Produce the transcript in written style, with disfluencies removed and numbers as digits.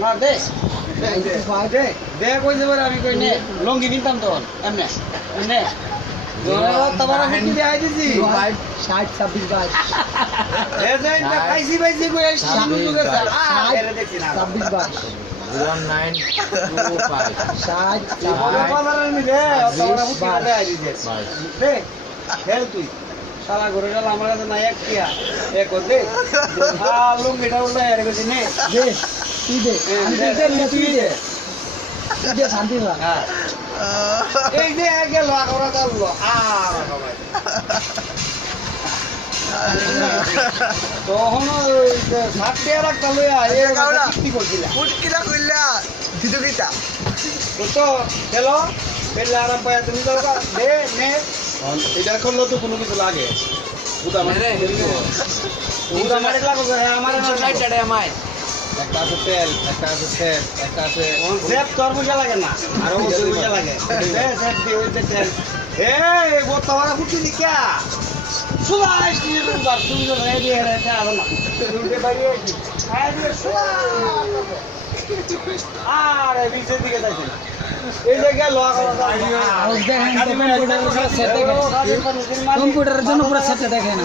না দে দে কই যাবে আমি কই নে লঙ্গি নিতাম তখন এমনে এমনে তোমার আমি দিয়ে আই দিছি 60 26 22 এ যে এটা খাইছি বাইছি কই সামনে তুলে স্যার এরে দেখছি না 26 22 1925 60 বাজারের মধ্যে তোমার আমি দিয়ে আই দিছি দে খেল তুই সারা ঘরে গেল আমার কাছে নাই এক টিয়া এক দে লঙ্গিটা উল্টা এর গেছি নে দে তুই দে তুই দে দে শান্তি না হ্যাঁ এই যে গেল আগরা গেল তখন ষাট রাখতা লইয়া কি করছিলা ফুটকিলা কইলা দিদু কিতা তো খেলো খেললে আরাম পায় তুমি তো দে নে এটা করলে তো কোনো কিছু লাগে উদা মারে লাগবে আমার টাটা আমায় একটা আছে তেল একটা আছে সেট একটা আছে সেট তোর পয়সা লাগে না আর ও পয়সা লাগে সেট দিয়ে ওই তেল এই বর্তমানে ফুটি দিকা সুলাইস দিয়ে রুবার তুমি তো রেডি হয়ে রেখে আলো না উল্টে বাইরে আয় দিয়ে আরে বিচের দিকে যাইছে না এই জায়গায় লোয়া কম্পিউটারের জন্য পুরো সেটটা দেখেন